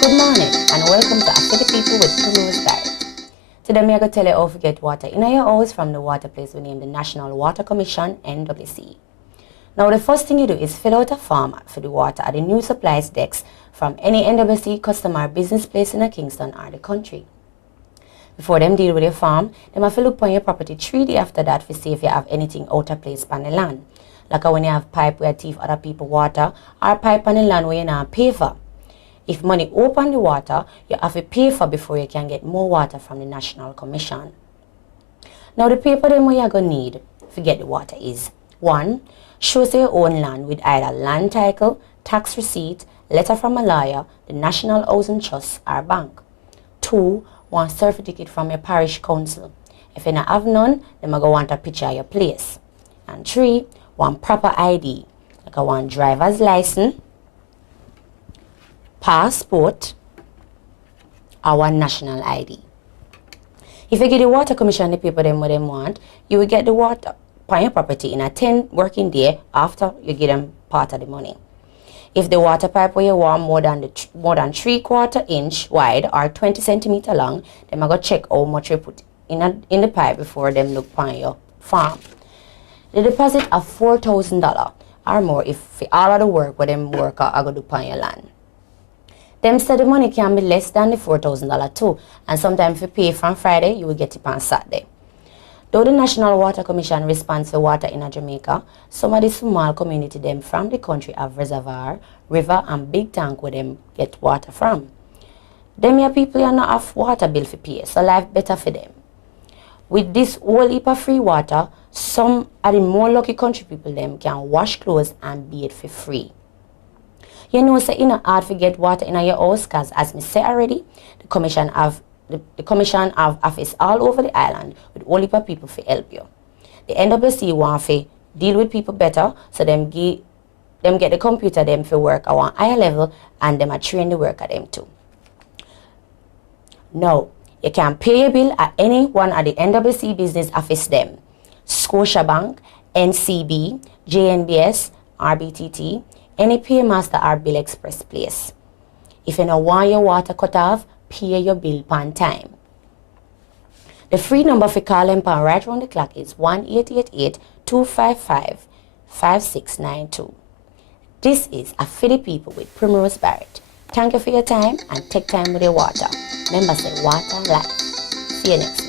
Good morning and welcome to Fi Di Piipl with Primrose Barrett. Today I'm going to tell you how to get water in your house from the water place we name the National Water Commission, NWC. Now the first thing you do is fill out a form for the water at the new supplies desk from any NWC customer business place in Kingston or the country. Before them deal with your farm, them have to look on your property 3 days after that to see if you have anything out of place on the land. Like when you have pipe where you thief other people water or pipe on the land where you not pay for. If money open the water, you have to pay for before you can get more water from the National Commission. Now the paper them you're going to need to get the water is 1. Shows your own land with either land title, tax receipt, letter from a lawyer, the National Housing Trust or bank. 2. One certificate from your parish council. If you not have none, then you go want a picture of your place. And 3. One proper ID, like a one driver's license, passport, or one national ID. If you get the water commission the paper them what them want, you will get the water on your property in a 10 working day after you get them part of the money. If the water pipe where you want more than 3/4 inch wide or 20 centimeter long, then I go check how much you put in the pipe before them look on your farm. The deposit of $4,000 or more if all of the work where them worker are going to do on your land. Them said the money can be less than the $4,000 too, and sometimes if you pay from Friday, you will get it on Saturday. Though the National Water Commission responds for water in Jamaica, some of the small community them from the country have reservoir, river and big tank where them get water from. Them your people are not have water bill for pay, so life better for them. With this whole heap of free water, some of the more lucky country people them can wash clothes and bathe for free. You know, so it's not hard to get water in your house because, as me say already, the commission have office all over the island with all heap of people to help you. The NWC want to deal with people better, so them get the computer them for work at one higher level and them a train the worker them too. Now, you can pay your bill at any one of the NWC business office them. Scotiabank, NCB, JNBS, RBTT, any paymaster or bill express place. If you don't want your water cut off, pay your bill on time. The free number for call them right round the clock is 1-888-255-5692. This is Fi Di Piipl with Primrose Barrett. Thank you for your time and take time with your water. Remember, say water life. See you next time.